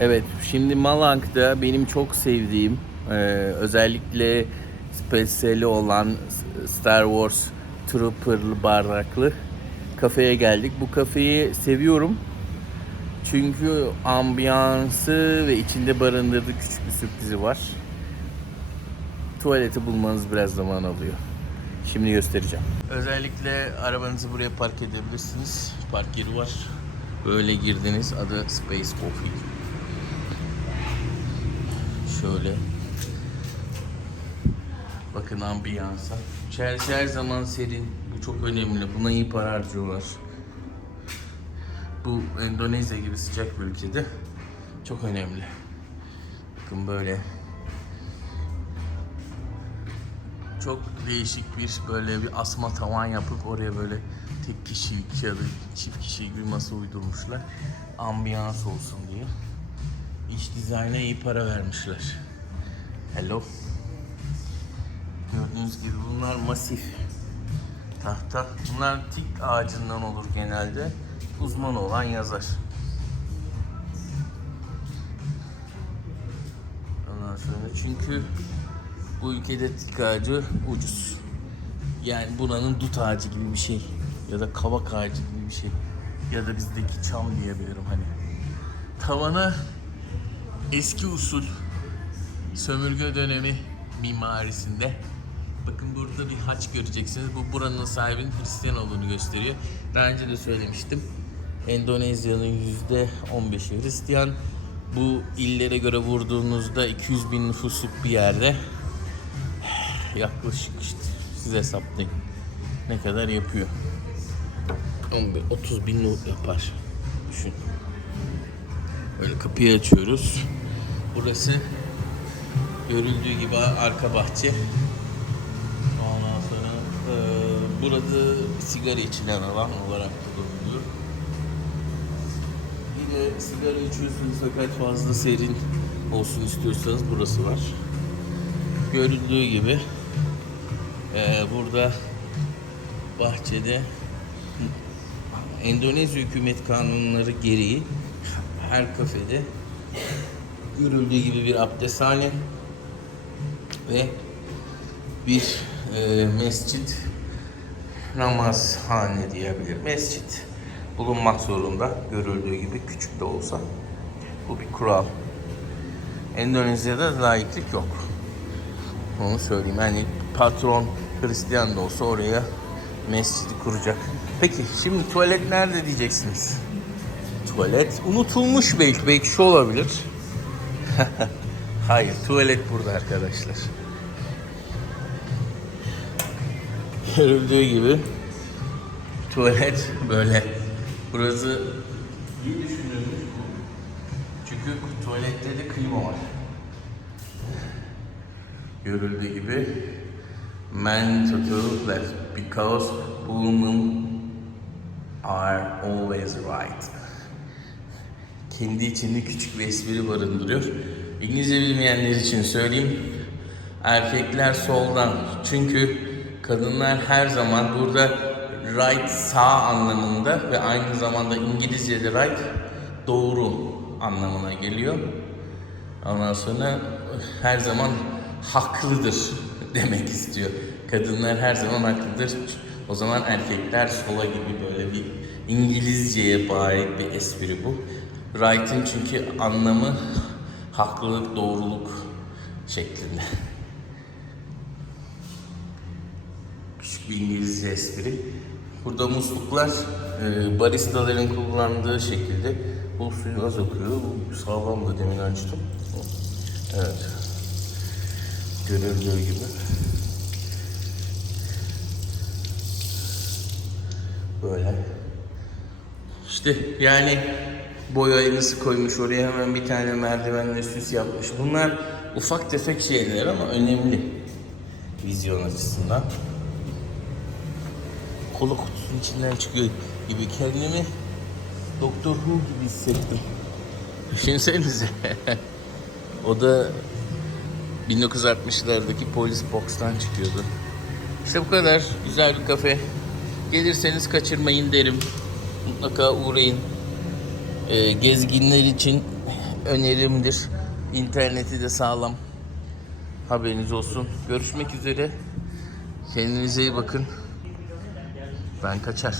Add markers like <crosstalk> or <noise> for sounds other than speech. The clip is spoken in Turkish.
Evet, şimdi Malang'da benim çok sevdiğim, e, özellikle spesiyeli olan Star Wars Trooper'lı bardaklı kafeye geldik. Bu kafeyi seviyorum. Çünkü ambiyansı ve içinde barındırdığı küçük bir sürprizi var. Tuvaleti bulmanız biraz zaman alıyor. Şimdi göstereceğim. Özellikle arabanızı buraya park edebilirsiniz. Park yeri var. Böyle girdiniz. Adı Space Coffee. Şöyle. Bakın ambiyansa. İçerisi her zaman serin. Bu çok önemli. Buna iyi para harcıyorlar. Bu Endonezya gibi sıcak bir ülkede çok önemli. Bakın böyle. Çok değişik bir böyle bir asma tavan yapıp oraya böyle tek kişilik ya da çift kişilik bir masa uydurmuşlar. Ambiyans olsun diye. İç dizayna iyi para vermişler. Hello. Gördüğünüz gibi bunlar masif tahta. Bunlar tik ağacından olur genelde. Uzman olan yazar. Ondan sonra çünkü bu ülkede tik ağacı ucuz. Yani buranın dut ağacı gibi bir şey. Ya da kavak ağacı gibi bir şey. Ya da bizdeki çam diyebilirim hani. Tavanı eski usul sömürge dönemi mimarisinde. Bakın burada bir haç göreceksiniz. Bu buranın sahibinin Hristiyan olduğunu gösteriyor. Daha önce de söylemiştim. Endonezya'nın yüzde 15'i Hristiyan. Bu illere göre vurduğunuzda 200 bin nüfusluk bir yerde yaklaşık işte siz hesaplayın ne kadar yapıyor. 15, 30 bin yapar. Düşün. Böyle kapıyı açıyoruz. Burası görüldüğü gibi arka bahçe. Ondan sonra e, burada sigara içilen alan olarak kullanılıyor. Yine sigara içiyorsunuz fakat fazla serin olsun istiyorsanız burası var. Görüldüğü gibi e, burada bahçede Endonezya hükümet kanunları gereği her kafede görüldüğü gibi bir abdesthane ve bir e, mescit namazhane diyebilir. Mescit bulunmak zorunda görüldüğü gibi küçük de olsa. Bu bir kural. Endonezya'da laiklik yok. Onu söyleyeyim. Yani patron Hristiyan da olsa oraya mescidi kuracak. Peki şimdi tuvalet nerede diyeceksiniz? Tuvalet unutulmuş belki. Belki şu olabilir. <laughs> Hayır, tuvalet burada arkadaşlar. Görüldüğü gibi tuvalet böyle. Burası iyi düşünülmüş. Çünkü tuvalette de klima var. Görüldüğü gibi men to do that because women are always right. Kendi içinde küçük bir espri barındırıyor. İngilizce bilmeyenler için söyleyeyim. Erkekler soldan. Çünkü kadınlar her zaman burada right sağ anlamında ve aynı zamanda İngilizce'de right doğru anlamına geliyor. Ondan sonra her zaman haklıdır <laughs> demek istiyor. Kadınlar her zaman haklıdır. O zaman erkekler sola gibi böyle bir İngilizceye bağlı bir espri bu. Right'in çünkü anlamı haklılık, doğruluk şeklinde. Küçük bir İngilizce espri. Burada musluklar e, baristaların kullandığı şekilde bu suyu az akıyor. Bu sağlam da demin açtım. Evet. Görüldüğü gibi. Böyle. İşte yani boyayı nasıl koymuş oraya hemen bir tane merdivenle süs yapmış. Bunlar ufak tefek şeyler ama önemli vizyon açısından. Kola kutusunun içinden çıkıyor gibi kendimi Doktor Who gibi hissettim. Düşünsenize. <laughs> o da 1960'lardaki polis box'tan çıkıyordu. İşte bu kadar güzel bir kafe. Gelirseniz kaçırmayın derim. Mutlaka uğrayın. Ee, gezginler için önerimdir. İnterneti de sağlam. Haberiniz olsun. Görüşmek üzere. Kendinize iyi bakın. Ben kaçar.